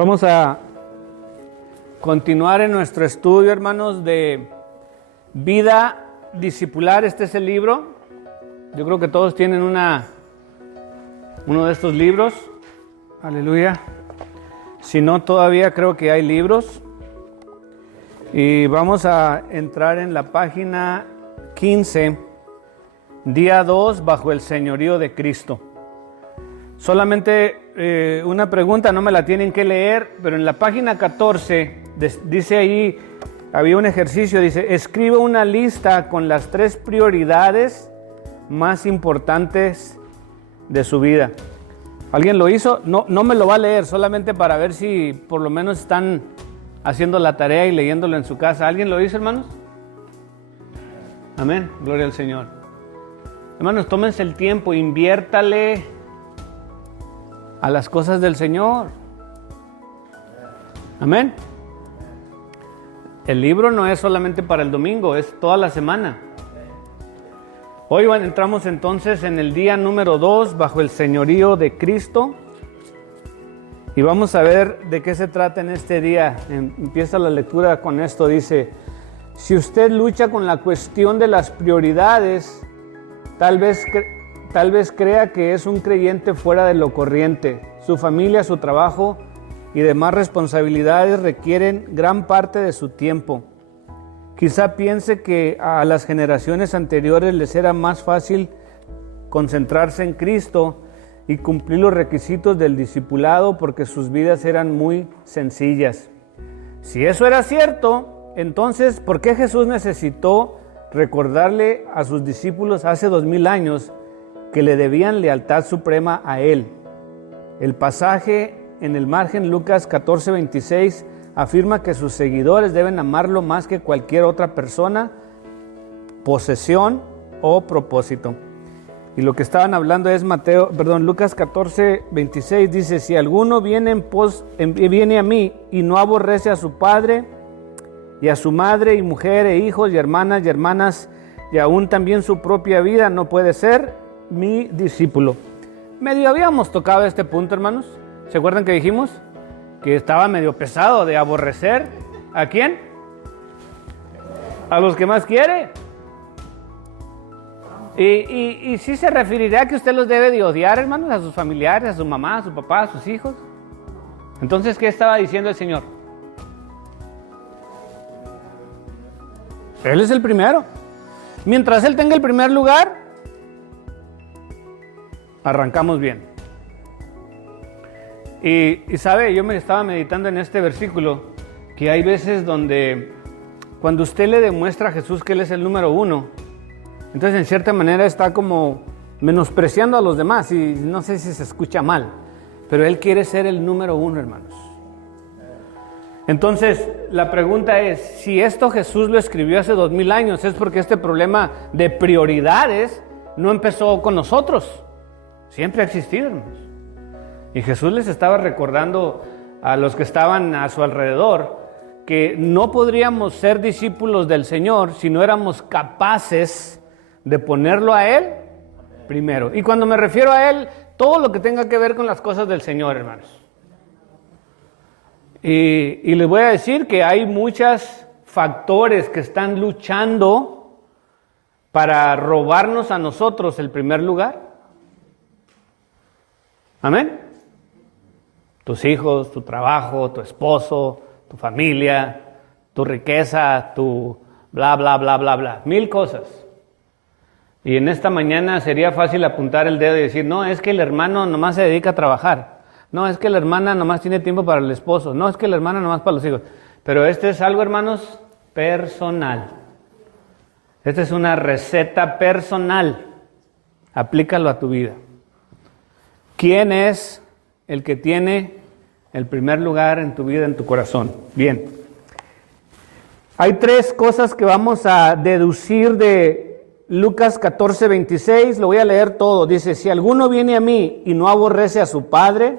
Vamos a continuar en nuestro estudio, hermanos, de vida discipular. Este es el libro. Yo creo que todos tienen uno de estos libros. Aleluya. Si no, todavía creo que hay libros. Y vamos a entrar en la página 15, día 2, bajo el señorío de Cristo. Solamente una pregunta, no me la tienen que leer, pero en la página 14 dice ahí, había un ejercicio, dice, escribe una lista con las 3 prioridades más importantes de su vida. ¿Alguien lo hizo? No me lo va a leer, solamente para ver si por lo menos están haciendo la tarea y leyéndolo en su casa. ¿Alguien lo hizo, hermanos? Amén, gloria al Señor. Hermanos, tómense el tiempo, inviértale a las cosas del Señor. Amén. El libro no es solamente para el domingo, es toda la semana. Hoy entramos entonces en el día número 2 bajo el señorío de Cristo. Y vamos a ver de qué se trata en este día. Empieza la lectura con esto, dice: si usted lucha con la cuestión de las prioridades, tal vez crea que es un creyente fuera de lo corriente. Su familia, su trabajo y demás responsabilidades requieren gran parte de su tiempo. Quizá piense que a las generaciones anteriores les era más fácil concentrarse en Cristo y cumplir los requisitos del discipulado porque sus vidas eran muy sencillas. Si eso era cierto, entonces, ¿por qué Jesús necesitó recordarle a sus discípulos hace 2000 años que le debían lealtad suprema a Él? El pasaje en el margen, Lucas 14:26, afirma que sus seguidores deben amarlo más que cualquier otra persona, posesión o propósito. Y lo que estaban hablando es Lucas 14:26 dice: si alguno viene a mí y no aborrece a su padre y a su madre y mujer e hijos y hermanas y aún también su propia vida, no puede ser mi discípulo. Medio habíamos tocado este punto, hermanos. ¿Se acuerdan que dijimos que estaba medio pesado de aborrecer? ¿A quién? A los que más quiere. Y sí se referirá a que usted los debe de odiar, hermanos, a sus familiares, a su mamá, a su papá, a sus hijos. Entonces, ¿qué estaba diciendo el Señor? Él es el primero. Mientras Él tenga el primer lugar, arrancamos bien. Y sabe, yo me estaba meditando en este versículo, que hay veces donde cuando usted le demuestra a Jesús que Él es el número 1, entonces en cierta manera está como menospreciando a los demás, y no sé si se escucha mal, pero Él quiere ser el número 1, hermanos. Entonces la pregunta es, si esto Jesús lo escribió hace 2000 años, es porque este problema de prioridades no empezó con nosotros, siempre ha existido, hermanos. Y Jesús les estaba recordando a los que estaban a su alrededor que no podríamos ser discípulos del Señor si no éramos capaces de ponerlo a Él primero. Y cuando me refiero a Él, todo lo que tenga que ver con las cosas del Señor, hermanos. Y les voy a decir que hay muchos factores que están luchando para robarnos a nosotros el primer lugar. Amén. Tus hijos, tu trabajo, tu esposo, tu familia, tu riqueza, tu bla, bla, bla, bla, bla. 1000 cosas. Y en esta mañana sería fácil apuntar el dedo y decir, no, es que el hermano nomás se dedica a trabajar. No, es que la hermana nomás tiene tiempo para el esposo. No, es que la hermana nomás para los hijos. Pero este es algo, hermanos, personal. Esta es una receta personal. Aplícalo a tu vida. ¿Quién es el que tiene el primer lugar en tu vida, en tu corazón? Bien. Hay 3 cosas que vamos a deducir de Lucas 14:26, lo voy a leer todo. Dice: si alguno viene a mí y no aborrece a su padre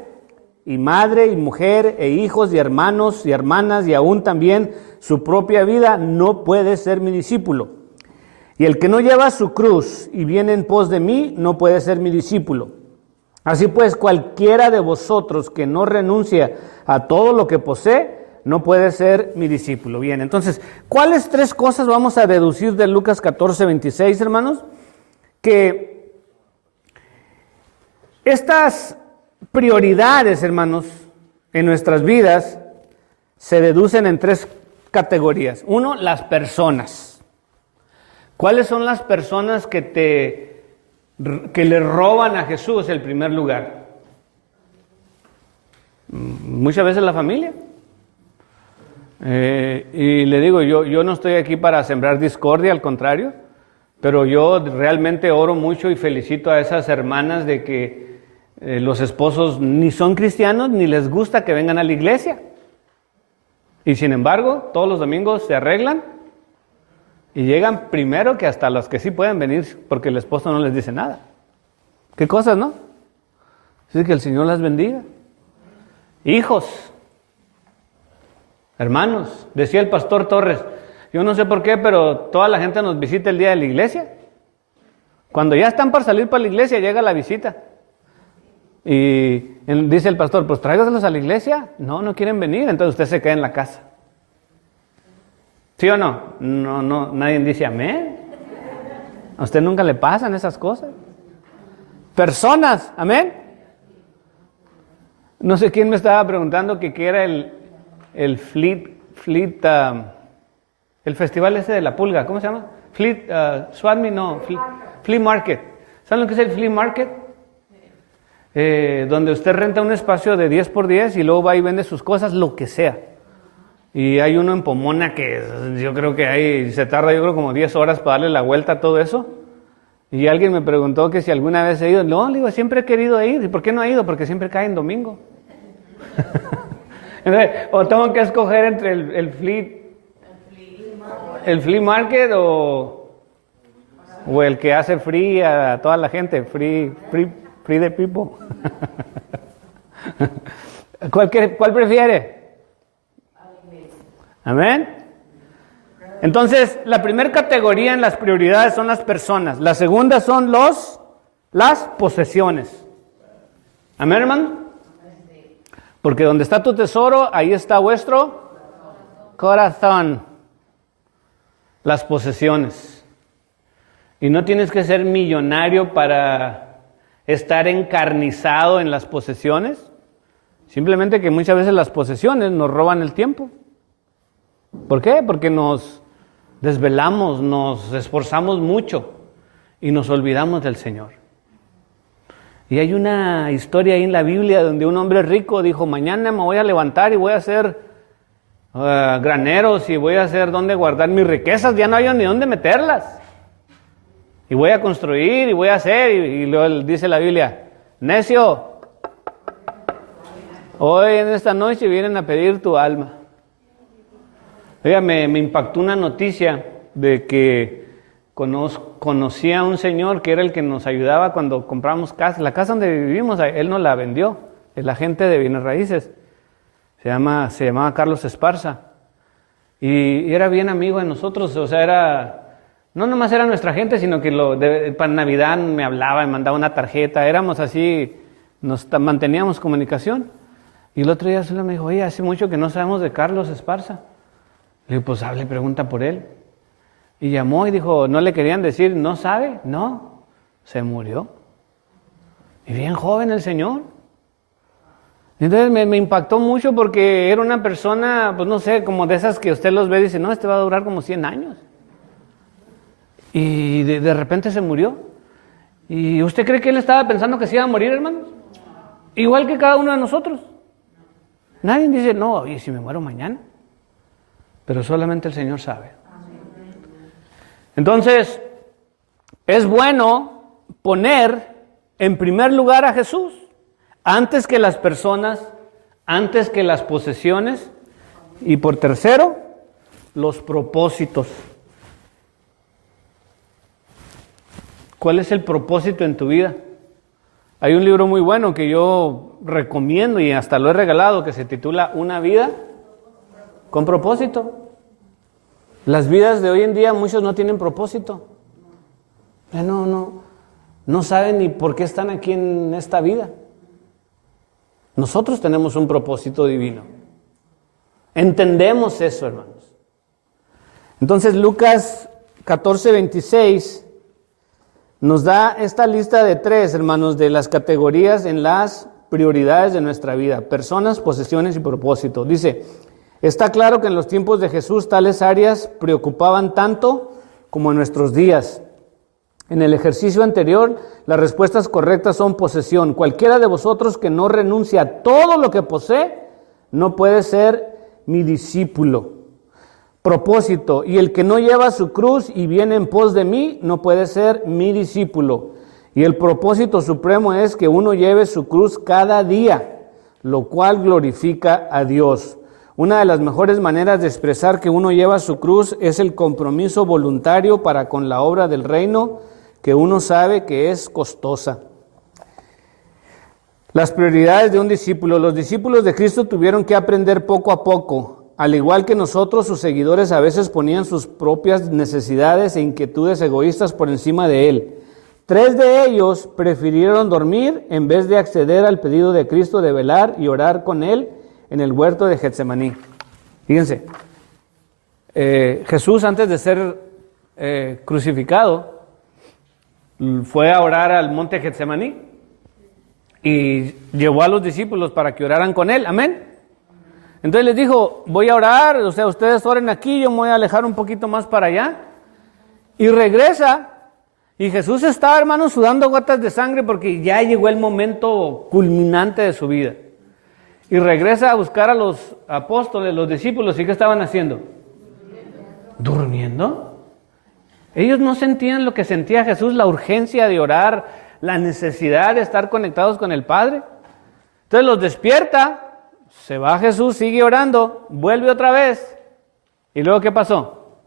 y madre y mujer e hijos y hermanos y hermanas y aún también su propia vida, no puede ser mi discípulo. Y el que no lleva su cruz y viene en pos de mí, no puede ser mi discípulo. Así pues, cualquiera de vosotros que no renuncia a todo lo que posee, no puede ser mi discípulo. Bien, entonces, ¿cuáles 3 cosas vamos a deducir de Lucas 14, 26, hermanos? Que estas prioridades, hermanos, en nuestras vidas se deducen en 3 categorías. 1, las personas. ¿Cuáles son las personas que le roban a Jesús el primer lugar? Muchas veces la familia. Y le digo, yo no estoy aquí para sembrar discordia, al contrario, pero yo realmente oro mucho y felicito a esas hermanas de que los esposos ni son cristianos ni les gusta que vengan a la iglesia. Y sin embargo, todos los domingos se arreglan y llegan primero que hasta los que sí pueden venir porque el esposo no les dice nada. ¿Qué cosas, no? Así que el Señor las bendiga. Hijos, hermanos, decía el pastor Torres, yo no sé por qué, pero toda la gente nos visita el día de la iglesia. Cuando ya están para salir para la iglesia, llega la visita. Y dice el pastor, pues tráigaselos a la iglesia. No quieren venir, entonces usted se queda en la casa. ¿Sí o no? No, nadie dice amén. A usted nunca le pasan esas cosas. Personas, amén. No sé quién me estaba preguntando que qué era el el festival ese de la pulga, ¿cómo se llama? Flea Market. ¿Saben lo que es el Flea Market? Donde usted renta un espacio de 10 por 10 y luego va y vende sus cosas, lo que sea. Y hay uno en Pomona que yo creo que se tarda como 10 horas para darle la vuelta a todo eso. Y alguien me preguntó que si alguna vez he ido. No, le digo, siempre he querido ir. ¿Y por qué no ha ido? Porque siempre cae en domingo. Entonces, o tengo que escoger entre el flea market o el que hace free a toda la gente, free the people. ¿Cuál prefiere? Amén. Entonces, la primera categoría en las prioridades son las personas. La segunda son las posesiones. Amén, hermano. Porque donde está tu tesoro, ahí está vuestro corazón. Las posesiones. Y no tienes que ser millonario para estar encarnizado en las posesiones. Simplemente que muchas veces las posesiones nos roban el tiempo. ¿Por qué? Porque nos desvelamos, nos esforzamos mucho y nos olvidamos del Señor. Y hay una historia ahí en la Biblia donde un hombre rico dijo, mañana me voy a levantar y voy a hacer graneros y voy a hacer dónde guardar mis riquezas, ya no hay ni dónde meterlas. Y voy a construir y voy a hacer, y luego dice la Biblia, necio, hoy en esta noche vienen a pedir tu alma. Oiga, me impactó una noticia de que conocí a un señor que era el que nos ayudaba cuando compramos casa. La casa donde vivimos, él nos la vendió, el agente de bienes raíces. Se llamaba Carlos Esparza. Y era bien amigo de nosotros, o sea, no nomás era nuestra gente, sino que para Navidad me hablaba, me mandaba una tarjeta, éramos así, manteníamos comunicación. Y el otro día solo me dijo, oye, hace mucho que no sabemos de Carlos Esparza. Le digo, pues hable, pregunta por él. Y llamó y dijo, ¿no le querían decir, no sabe? No, se murió. Y bien joven el señor. Entonces me impactó mucho porque era una persona, pues no sé, como de esas que usted los ve y dice, no, este va a durar como 100 años. Y de repente se murió. ¿Y usted cree que él estaba pensando que se iba a morir, hermanos? Igual que cada uno de nosotros. Nadie dice, no, oye, si me muero mañana. Pero solamente el Señor sabe. Entonces, es bueno poner en primer lugar a Jesús, antes que las personas, antes que las posesiones, y por tercero, los propósitos. ¿Cuál es el propósito en tu vida? Hay un libro muy bueno que yo recomiendo y hasta lo he regalado que se titula Una vida con propósito. Las vidas de hoy en día muchos no tienen propósito. No. No saben ni por qué están aquí en esta vida. Nosotros tenemos un propósito divino. Entendemos eso, hermanos. Entonces Lucas 14:26 nos da esta lista de 3, hermanos, de las categorías en las prioridades de nuestra vida: personas, posesiones y propósito. Dice: está claro que en los tiempos de Jesús tales áreas preocupaban tanto como en nuestros días. En el ejercicio anterior, las respuestas correctas son posesión. Cualquiera de vosotros que no renuncia a todo lo que posee, no puede ser mi discípulo. Propósito: y el que no lleva su cruz y viene en pos de mí, no puede ser mi discípulo. Y el propósito supremo es que uno lleve su cruz cada día, lo cual glorifica a Dios. Una de las mejores maneras de expresar que uno lleva su cruz es el compromiso voluntario para con la obra del reino, que uno sabe que es costosa. Las prioridades de un discípulo. Los discípulos de Cristo tuvieron que aprender poco a poco. Al igual que nosotros, sus seguidores a veces ponían sus propias necesidades e inquietudes egoístas por encima de Él. 3 de ellos prefirieron dormir en vez de acceder al pedido de Cristo de velar y orar con Él en el huerto de Getsemaní. Fíjense, Jesús, antes de ser crucificado, fue a orar al monte Getsemaní y llevó a los discípulos para que oraran con Él. Amén. Entonces les dijo: voy a orar, o sea, ustedes oren aquí, yo me voy a alejar un poquito más para allá. Y regresa, y Jesús estaba, hermanos, sudando gotas de sangre porque ya llegó el momento culminante de su vida. Y regresa a buscar a los apóstoles, los discípulos, ¿y qué estaban haciendo? ¿Durmiendo? Ellos no sentían lo que sentía Jesús, la urgencia de orar, la necesidad de estar conectados con el Padre. Entonces los despierta. Se va Jesús, sigue orando, vuelve otra vez. ¿Y luego qué pasó?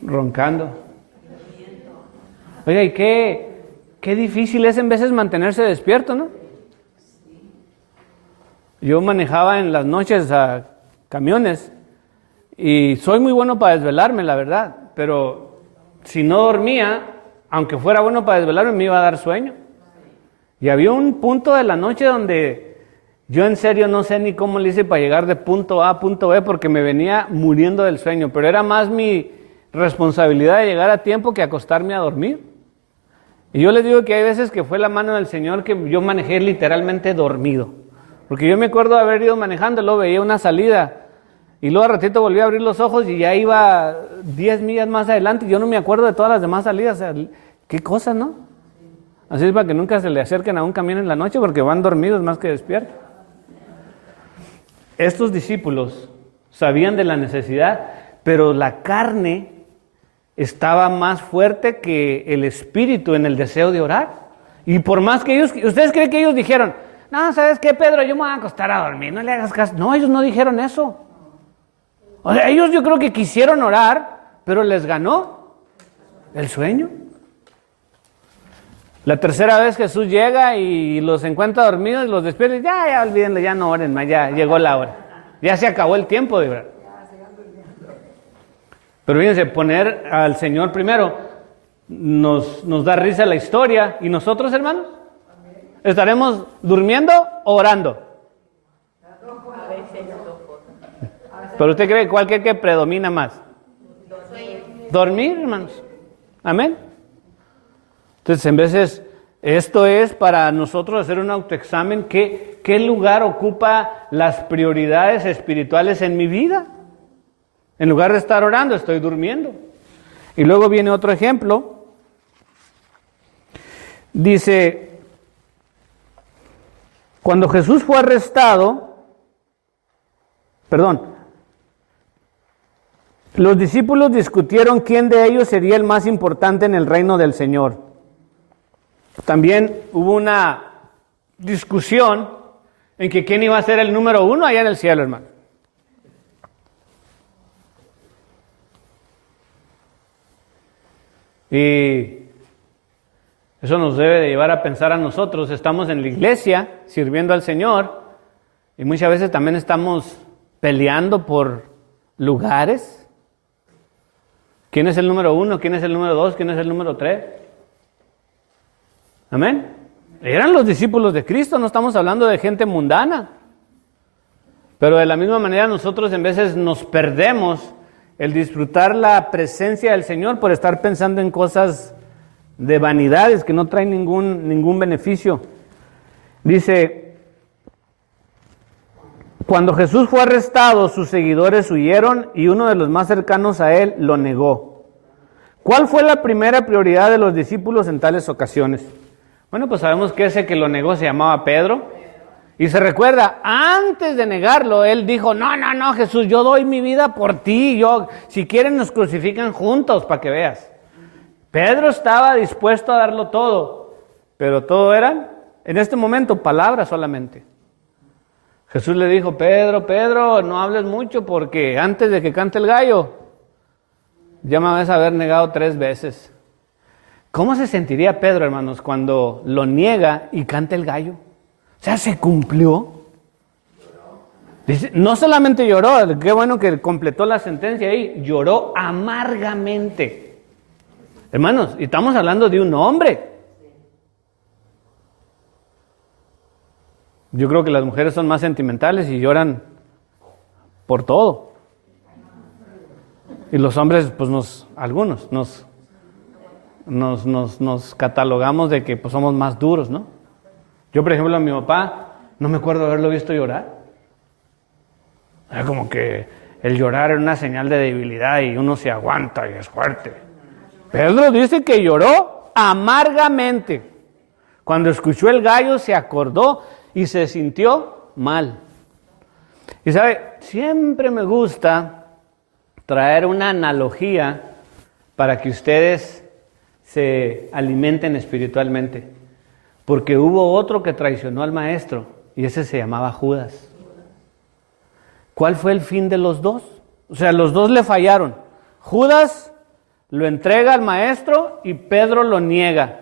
Roncando. Oiga, y qué difícil es en veces mantenerse despierto, ¿no? Yo manejaba en las noches a camiones y soy muy bueno para desvelarme, la verdad, pero si no dormía, aunque fuera bueno para desvelarme, me iba a dar sueño. Y había un punto de la noche donde yo en serio no sé ni cómo le hice para llegar de punto A a punto B, porque me venía muriendo del sueño, pero era más mi responsabilidad de llegar a tiempo que acostarme a dormir. Y yo les digo que hay veces que fue la mano del Señor que yo manejé literalmente dormido, porque yo me acuerdo de haber ido manejando, luego veía una salida, y luego al ratito volví a abrir los ojos y ya iba 10 millas más adelante, y yo no me acuerdo de todas las demás salidas. O sea, qué cosa, ¿no? Así es para que nunca se le acerquen a un camión en la noche, porque van dormidos más que despiertos. Estos discípulos sabían de la necesidad, pero la carne estaba más fuerte que el espíritu en el deseo de orar. Y por más que ellos, ¿ustedes creen que ellos dijeron: no, ¿sabes qué, Pedro? Yo me voy a acostar a dormir, no le hagas caso? No, ellos no dijeron eso. O sea, ellos yo creo que quisieron orar, pero les ganó el sueño. La tercera vez Jesús llega y los encuentra dormidos y los despierta y ya olvídenlo, ya no oren más, ya llegó la hora. Ya se acabó el tiempo, de verdad. Pero fíjense, poner al Señor primero nos da risa la historia. ¿Y nosotros, hermanos? ¿Estaremos durmiendo o orando? ¿Pero usted cree cuál que predomina más? Dormir, hermanos. Amén. Entonces, en veces, esto es para nosotros hacer un autoexamen. ¿Qué lugar ocupa las prioridades espirituales en mi vida? En lugar de estar orando, estoy durmiendo. Y luego viene otro ejemplo. Dice: cuando Jesús fue arrestado, los discípulos discutieron quién de ellos sería el más importante en el reino del Señor. También hubo una discusión en que quién iba a ser el número 1 allá en el cielo, hermano. Y eso nos debe de llevar a pensar a nosotros. Estamos en la iglesia sirviendo al Señor y muchas veces también estamos peleando por lugares. ¿Quién es el número 1? ¿Quién es el número 2? ¿Quién es el número 3? Amén. Eran los discípulos de Cristo, no estamos hablando de gente mundana. Pero de la misma manera nosotros en veces nos perdemos el disfrutar la presencia del Señor por estar pensando en cosas de vanidades que no traen ningún beneficio. Dice, cuando Jesús fue arrestado, sus seguidores huyeron y uno de los más cercanos a él lo negó. ¿Cuál fue la primera prioridad de los discípulos en tales ocasiones? Bueno, pues sabemos que ese que lo negó se llamaba Pedro. Y se recuerda, antes de negarlo, él dijo, no, Jesús, yo doy mi vida por ti. Si quieren nos crucifican juntos para que veas. Pedro estaba dispuesto a darlo todo, pero todo eran, en este momento, palabras solamente. Jesús le dijo, Pedro, no hables mucho porque antes de que cante el gallo, ya me vas a haber negado 3 veces. ¿Cómo se sentiría Pedro, hermanos, cuando lo niega y canta el gallo? O sea, se cumplió. Dice, no solamente lloró, qué bueno que completó la sentencia ahí, lloró amargamente. Hermanos, y estamos hablando de un hombre. Yo creo que las mujeres son más sentimentales y lloran por todo. Y los hombres, pues algunos nos catalogamos de que pues, somos más duros, ¿no? Yo, por ejemplo, a mi papá, no me acuerdo haberlo visto llorar. Era como que el llorar era una señal de debilidad y uno se aguanta y es fuerte. Pedro dice que lloró amargamente. Cuando escuchó el gallo se acordó y se sintió mal. Y sabe, siempre me gusta traer una analogía para que ustedes se alimenten espiritualmente. Porque hubo otro que traicionó al maestro y ese se llamaba Judas. ¿Cuál fue el fin de los dos? O sea, los dos le fallaron. Judas lo entrega al maestro y Pedro lo niega.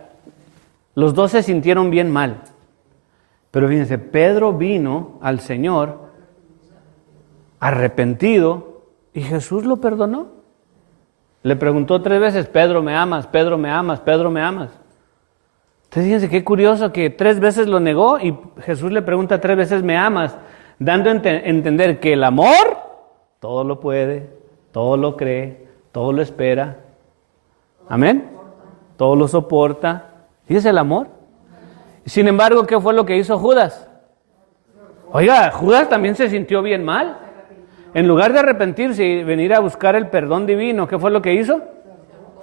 Los dos se sintieron bien mal. Pero fíjense, Pedro vino al Señor arrepentido y Jesús lo perdonó. Le preguntó 3 veces, Pedro, ¿me amas? Pedro, ¿me amas? Pedro, ¿me amas? Entonces fíjense qué curioso que 3 veces lo negó y Jesús le pregunta 3 veces, ¿me amas? Dando a entender que el amor todo lo puede, todo lo cree, todo lo espera. Amén. Todo lo soporta. Fíjese el amor. Sin embargo, ¿qué fue lo que hizo Judas? Oiga, Judas también se sintió bien mal. En lugar de arrepentirse y venir a buscar el perdón divino, ¿qué fue lo que hizo?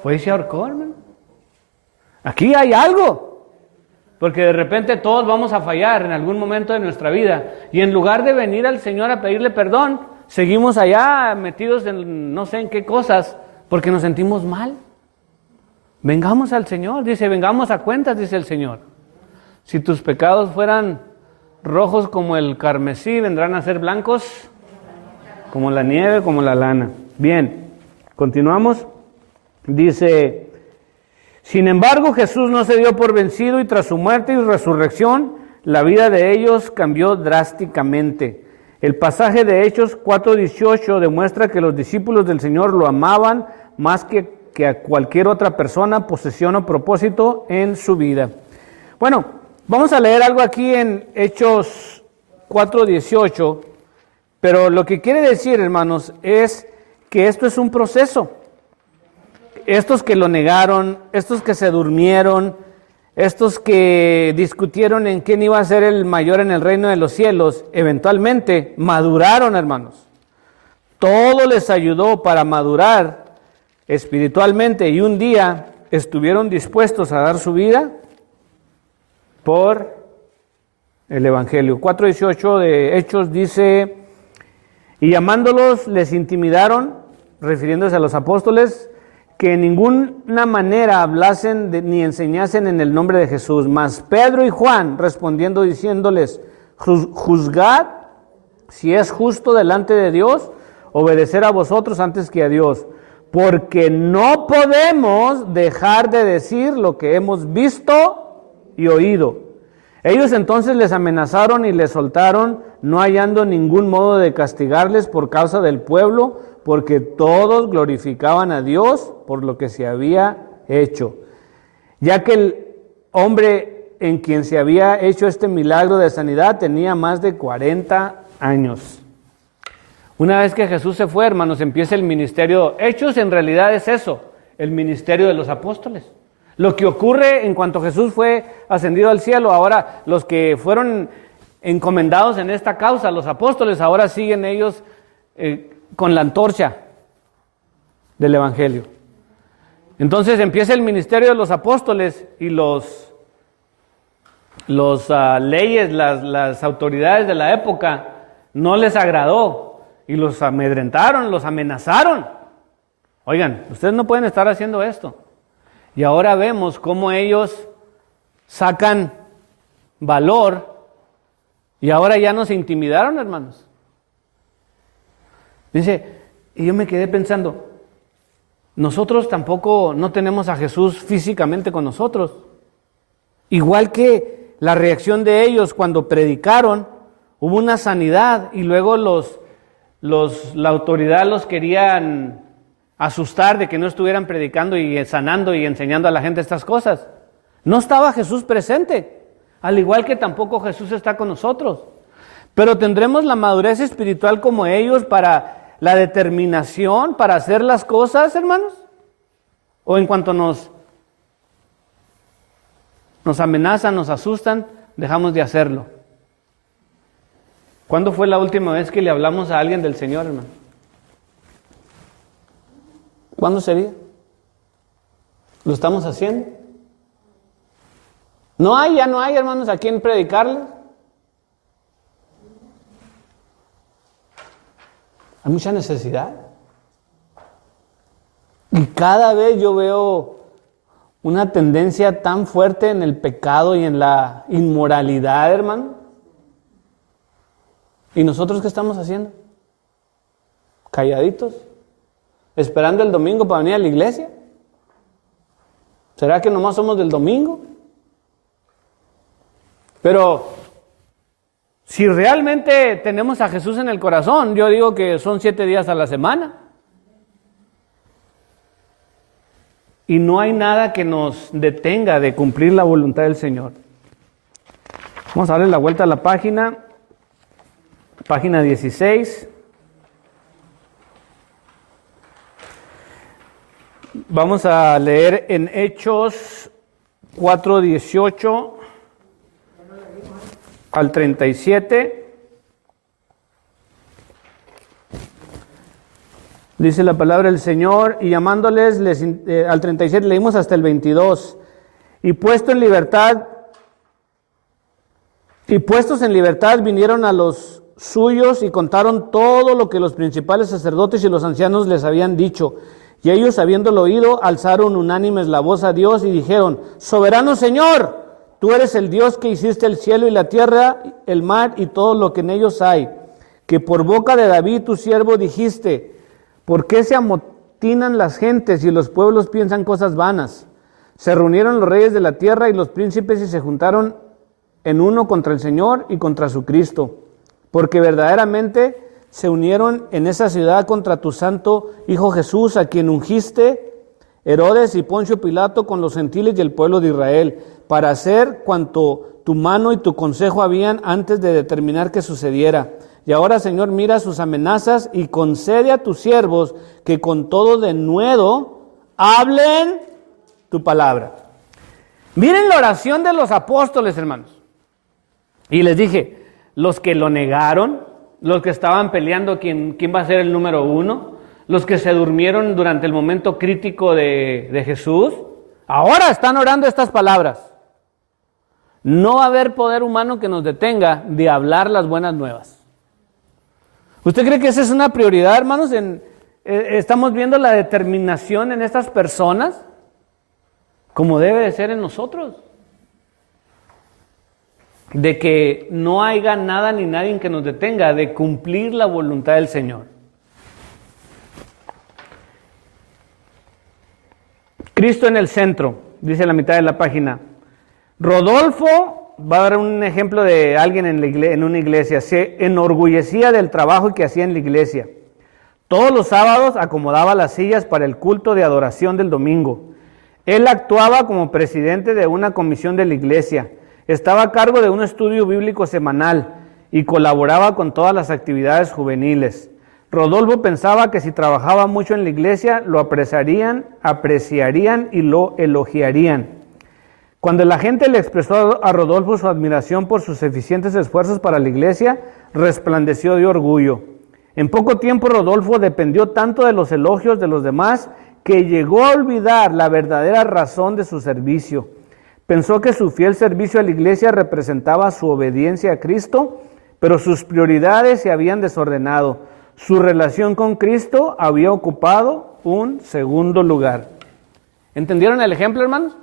Fue y se ahorcó, hermano. Aquí hay algo. Porque de repente todos vamos a fallar en algún momento de nuestra vida. Y en lugar de venir al Señor a pedirle perdón, seguimos allá metidos en no sé en qué cosas, porque nos sentimos mal. Vengamos al Señor, dice, vengamos a cuentas, dice el Señor. Si tus pecados fueran rojos como el carmesí, vendrán a ser blancos como la nieve, como la lana. Bien, continuamos. Dice, sin embargo, Jesús no se dio por vencido y tras su muerte y resurrección, la vida de ellos cambió drásticamente. El pasaje de Hechos 4:18 demuestra que los discípulos del Señor lo amaban más que a cualquier otra persona, posesión o propósito en su vida. Bueno, vamos a leer algo aquí en Hechos 4:18, pero lo que quiere decir, hermanos, es que esto es un proceso. Estos que lo negaron, estos que se durmieron, estos que discutieron en quién iba a ser el mayor en el reino de los cielos, eventualmente maduraron, hermanos. Todo les ayudó para madurar espiritualmente y un día estuvieron dispuestos a dar su vida por el Evangelio. 4:18 de Hechos dice, y llamándolos les intimidaron, refiriéndose a los apóstoles, que en ninguna manera hablasen ni enseñasen en el nombre de Jesús. Mas Pedro y Juan respondiendo diciéndoles, juzgad si es justo delante de Dios obedecer a vosotros antes que a Dios, porque no podemos dejar de decir lo que hemos visto y oído. Ellos entonces les amenazaron y les soltaron, no hallando ningún modo de castigarles por causa del pueblo, porque todos glorificaban a Dios por lo que se había hecho, ya que el hombre en quien se había hecho este milagro de sanidad tenía más de 40 años. Una vez que Jesús se fue, hermanos, empieza el ministerio. Hechos en realidad es eso, el ministerio de los apóstoles. Lo que ocurre en cuanto Jesús fue ascendido al cielo, ahora los que fueron encomendados en esta causa, los apóstoles, ahora siguen ellos con la antorcha del evangelio. Entonces empieza el ministerio de los apóstoles y los leyes, las autoridades de la época no les agradó y los amedrentaron, los amenazaron. Oigan, ustedes no pueden estar haciendo esto. Y ahora vemos cómo ellos sacan valor y ahora ya nos intimidaron, hermanos. Dice, y yo me quedé pensando, nosotros tampoco no tenemos a Jesús físicamente con nosotros. Igual que la reacción de ellos cuando predicaron, hubo una sanidad y luego la autoridad los querían asustar de que no estuvieran predicando y sanando y enseñando a la gente estas cosas. No estaba Jesús presente, al igual que tampoco Jesús está con nosotros. Pero tendremos la madurez espiritual como ellos para la determinación para hacer las cosas, hermanos. O en cuanto nos amenazan, nos asustan, dejamos de hacerlo. ¿Cuándo fue la última vez que le hablamos a alguien del Señor, hermano? ¿Cuándo sería? ¿Lo estamos haciendo? Ya no hay, hermanos, a quien predicarle. Hay mucha necesidad. Y cada vez yo veo una tendencia tan fuerte en el pecado y en la inmoralidad, hermano. ¿Y nosotros qué estamos haciendo? ¿Calladitos? ¿Esperando el domingo para venir a la iglesia? ¿Será que nomás somos del domingo? Pero si realmente tenemos a Jesús en el corazón, yo digo que son 7 días a la semana. Y no hay nada que nos detenga de cumplir la voluntad del Señor. Vamos a darle la vuelta a la página 16. Vamos a leer en Hechos 4:18 al 37. Dice la palabra del Señor, y llamándoles, al 37 leímos hasta el 22, y puestos en libertad vinieron a los suyos y contaron todo lo que los principales sacerdotes y los ancianos les habían dicho. Y ellos, habiéndolo oído, alzaron unánimes la voz a Dios y dijeron: Soberano Señor, tú eres el Dios que hiciste el cielo y la tierra, el mar y todo lo que en ellos hay, que por boca de David tu siervo dijiste: ¿por qué se amotinan las gentes y los pueblos piensan cosas vanas? Se reunieron los reyes de la tierra y los príncipes y se juntaron en uno contra el Señor y contra su Cristo, porque verdaderamente se unieron en esa ciudad contra tu santo Hijo Jesús, a quien ungiste Herodes y Poncio Pilato con los gentiles y el pueblo de Israel, para hacer cuanto tu mano y tu consejo habían antes de determinar que sucediera. Y ahora, Señor, mira sus amenazas y concede a tus siervos que con todo denuedo hablen tu palabra. Miren la oración de los apóstoles, hermanos. Y les dije, los que lo negaron, los que estaban peleando quién va a ser el número 1, los que se durmieron durante el momento crítico de Jesús, ahora están orando estas palabras. No va a haber poder humano que nos detenga de hablar las buenas nuevas. ¿Usted cree que esa es una prioridad, hermanos? Estamos viendo la determinación en estas personas, como debe de ser en nosotros, de que no haya nada ni nadie que nos detenga de cumplir la voluntad del Señor. Cristo en el centro, dice la mitad de la página. Rodolfo va a dar un ejemplo de alguien en una iglesia. Se enorgullecía del trabajo que hacía en la iglesia. Todos los sábados acomodaba las sillas para el culto de adoración del domingo. Él actuaba como presidente de una comisión de la iglesia. Estaba a cargo de un estudio bíblico semanal y colaboraba con todas las actividades juveniles. Rodolfo pensaba que si trabajaba mucho en la iglesia, lo apreciarían y lo elogiarían. Cuando la gente le expresó a Rodolfo su admiración por sus eficientes esfuerzos para la iglesia, resplandeció de orgullo. En poco tiempo Rodolfo dependió tanto de los elogios de los demás que llegó a olvidar la verdadera razón de su servicio. Pensó que su fiel servicio a la iglesia representaba su obediencia a Cristo, pero sus prioridades se habían desordenado. Su relación con Cristo había ocupado un segundo lugar. ¿Entendieron el ejemplo, hermanos?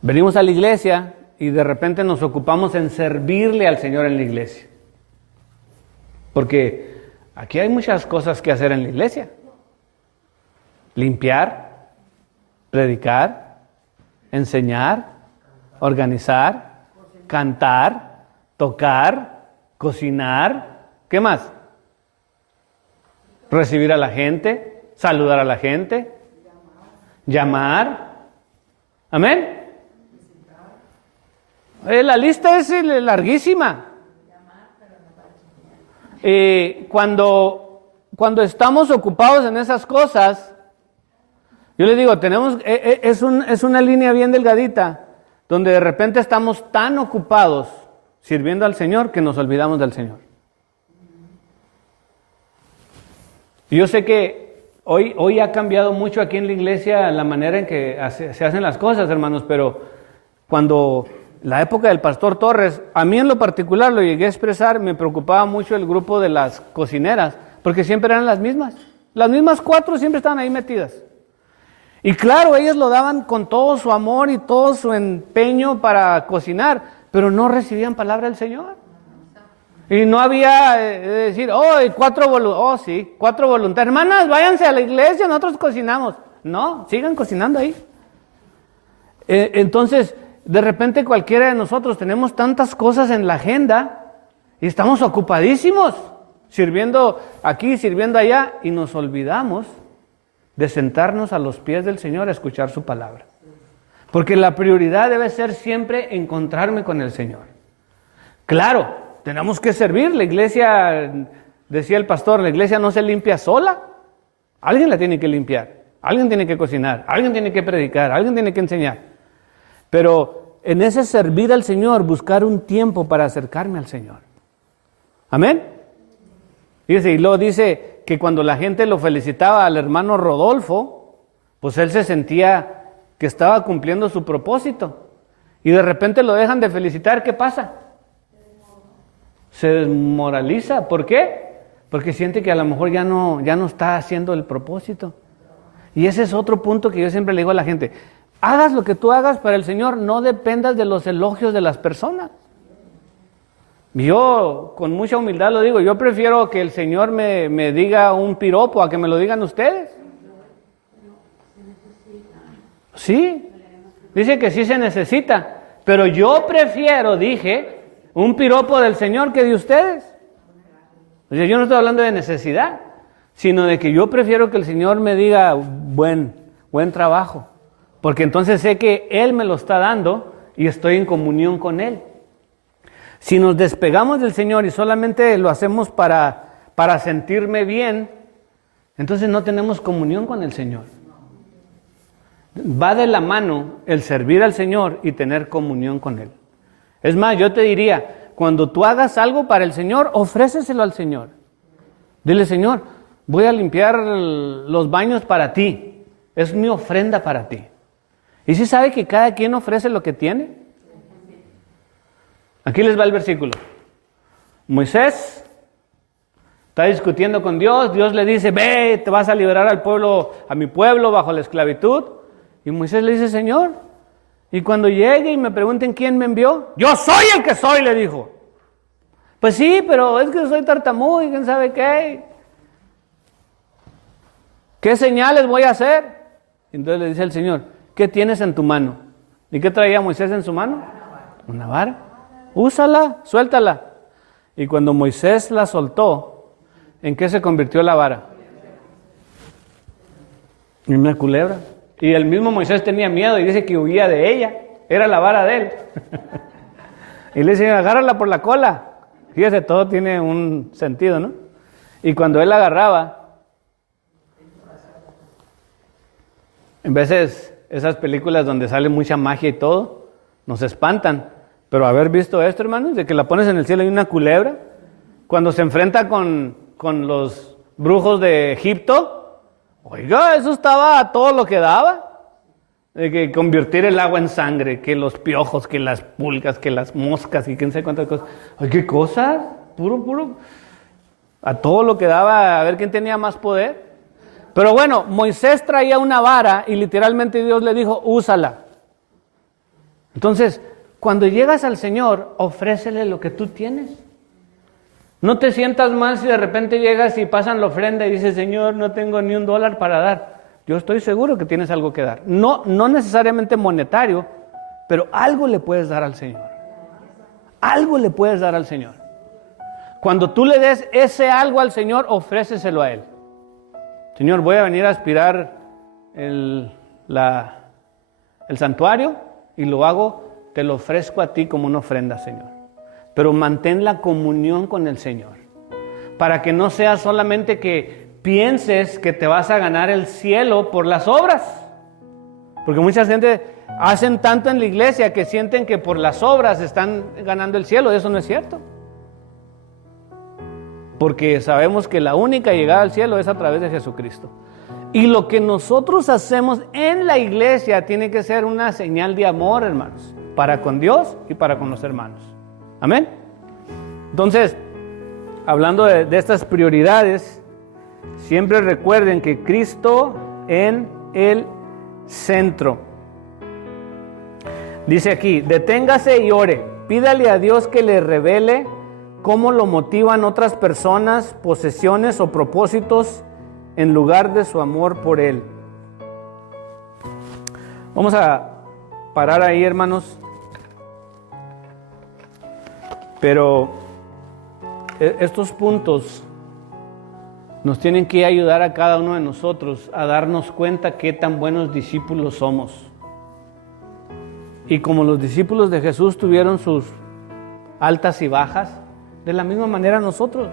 Venimos a la iglesia y de repente nos ocupamos en servirle al Señor en la iglesia. Porque aquí hay muchas cosas que hacer en la iglesia. Limpiar, predicar, enseñar, organizar, cantar, tocar, cocinar. ¿Qué más? Recibir a la gente, saludar a la gente, llamar. ¿Amén? La lista es larguísima. Cuando estamos ocupados en esas cosas, yo les digo, es una línea bien delgadita, donde de repente estamos tan ocupados sirviendo al Señor que nos olvidamos del Señor. Y yo sé que hoy ha cambiado mucho aquí en la iglesia la manera en que se hacen las cosas, hermanos, pero cuando la época del pastor Torres, a mí en lo particular lo llegué a expresar, me preocupaba mucho el grupo de las cocineras, porque siempre eran las mismas 4 siempre estaban ahí metidas. Y claro, ellas lo daban con todo su amor y todo su empeño para cocinar, pero no recibían palabra del Señor. Y no había decir, 4 voluntarios. Hermanas, váyanse a la iglesia, nosotros cocinamos. No, sigan cocinando ahí. Entonces, de repente cualquiera de nosotros tenemos tantas cosas en la agenda y estamos ocupadísimos, sirviendo aquí, sirviendo allá, y nos olvidamos de sentarnos a los pies del Señor a escuchar su palabra. Porque la prioridad debe ser siempre encontrarme con el Señor. Claro, tenemos que servir. La iglesia, decía el pastor, la iglesia no se limpia sola. Alguien la tiene que limpiar, alguien tiene que cocinar, alguien tiene que predicar, alguien tiene que enseñar. Pero en ese servir al Señor, buscar un tiempo para acercarme al Señor. Amén. Y luego dice que cuando la gente lo felicitaba al hermano Rodolfo, pues él se sentía que estaba cumpliendo su propósito. Y de repente lo dejan de felicitar, ¿qué pasa? Se desmoraliza. ¿Por qué? Porque siente que a lo mejor ya no está haciendo el propósito. Y ese es otro punto que yo siempre le digo a la gente. Hagas lo que tú hagas para el Señor, no dependas de los elogios de las personas. Yo con mucha humildad lo digo, yo prefiero que el Señor me diga un piropo a que me lo digan ustedes. Sí, dice que sí se necesita, pero yo prefiero, un piropo del Señor que de ustedes. O sea, yo no estoy hablando de necesidad, sino de que yo prefiero que el Señor me diga buen trabajo. Porque entonces sé que Él me lo está dando y estoy en comunión con Él. Si nos despegamos del Señor y solamente lo hacemos para sentirme bien, entonces no tenemos comunión con el Señor. Va de la mano el servir al Señor y tener comunión con Él. Es más, yo te diría, cuando tú hagas algo para el Señor, ofréceselo al Señor. Dile, Señor, voy a limpiar los baños para ti. Es mi ofrenda para ti. ¿Y si sabe que cada quien ofrece lo que tiene? Aquí les va el versículo. Moisés está discutiendo con Dios. Dios le dice, ve, te vas a liberar a mi pueblo bajo la esclavitud. Y Moisés le dice, Señor, y cuando llegue y me pregunten quién me envió, yo soy el que soy, le dijo. Pues sí, pero es que soy tartamudo y quién sabe qué. ¿Qué señales voy a hacer? Entonces le dice el Señor, ¿qué tienes en tu mano? ¿Y qué traía Moisés en su mano? Una vara. Úsala, suéltala. Y cuando Moisés la soltó, ¿En qué se convirtió la vara? En una culebra. Y el mismo Moisés tenía miedo y dice que huía de ella. Era la vara de él. Y le dice, agárrala por la cola. Fíjese, todo tiene un sentido, ¿no? Y cuando él la agarraba, en veces esas películas donde sale mucha magia y todo, nos espantan. Pero haber visto esto, hermanos, de que la pones en el cielo y una culebra, cuando se enfrenta con los brujos de Egipto, oiga, eso estaba a todo lo que daba. De que convertir el agua en sangre, que los piojos, que las pulgas, que las moscas y quién sabe cuántas cosas. Ay, qué cosas, puro. A todo lo que daba, a ver quién tenía más poder. Pero bueno, Moisés traía una vara y literalmente Dios le dijo, úsala. Entonces, cuando llegas al Señor, ofrécele lo que tú tienes. No te sientas mal si de repente llegas y pasan la ofrenda y dices, Señor, no tengo ni $1 para dar. Yo estoy seguro que tienes algo que dar. No necesariamente monetario, pero algo le puedes dar al Señor. Algo le puedes dar al Señor. Cuando tú le des ese algo al Señor, ofréceselo a Él. Señor, voy a venir a aspirar el santuario y lo hago, te lo ofrezco a ti como una ofrenda, Señor. Pero mantén la comunión con el Señor. Para que no sea solamente que pienses que te vas a ganar el cielo por las obras. Porque mucha gente hacen tanto en la iglesia que sienten que por las obras están ganando el cielo. Eso no es cierto. Porque sabemos que la única llegada al cielo es a través de Jesucristo. Y lo que nosotros hacemos en la iglesia tiene que ser una señal de amor, hermanos, para con Dios y para con los hermanos. Amén. Entonces, hablando de estas prioridades, siempre recuerden que Cristo en el centro. Dice aquí, deténgase y ore. Pídale a Dios que le revele cómo lo motivan otras personas, posesiones o propósitos en lugar de su amor por Él. Vamos a parar ahí, hermanos. Pero estos puntos nos tienen que ayudar a cada uno de nosotros a darnos cuenta qué tan buenos discípulos somos. Y como los discípulos de Jesús tuvieron sus altas y bajas, de la misma manera nosotros.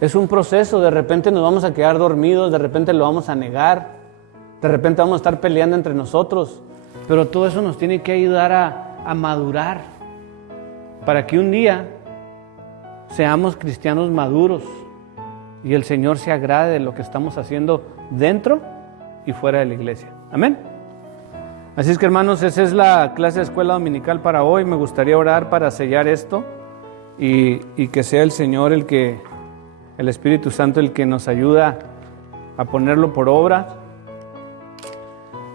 Es un proceso, de repente nos vamos a quedar dormidos, de repente lo vamos a negar, de repente vamos a estar peleando entre nosotros, pero todo eso nos tiene que ayudar a madurar, para que un día seamos cristianos maduros y el Señor se agrade de lo que estamos haciendo dentro y fuera de la iglesia. Amén. Así es que, hermanos, esa es la clase de escuela dominical para hoy. Me gustaría orar para sellar esto y que sea el Señor el Espíritu Santo el que nos ayuda a ponerlo por obra.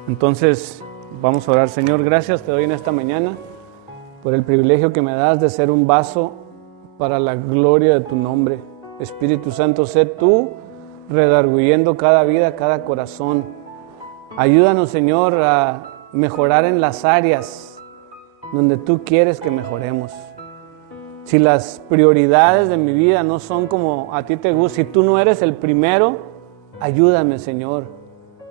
Entonces vamos a orar. Señor, gracias te doy en esta mañana por el privilegio que me das de ser un vaso para la gloria de tu nombre. Espíritu Santo, sé tú redarguyendo cada vida, cada corazón. Ayúdanos, Señor, a mejorar en las áreas donde tú quieres que mejoremos. Si las prioridades de mi vida no son como a ti te gusta, si tú no eres el primero, ayúdame, Señor.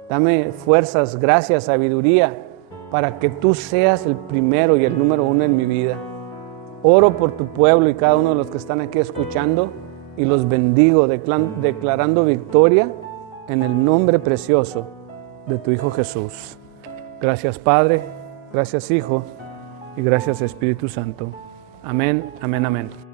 Dame fuerzas, gracias, sabiduría, para que tú seas el primero y el número uno en mi vida. Oro por tu pueblo y cada uno de los que están aquí escuchando y los bendigo, declarando victoria en el nombre precioso de tu Hijo Jesús. Gracias, Padre, gracias, Hijo, y gracias, Espíritu Santo. Amén, amén, amén.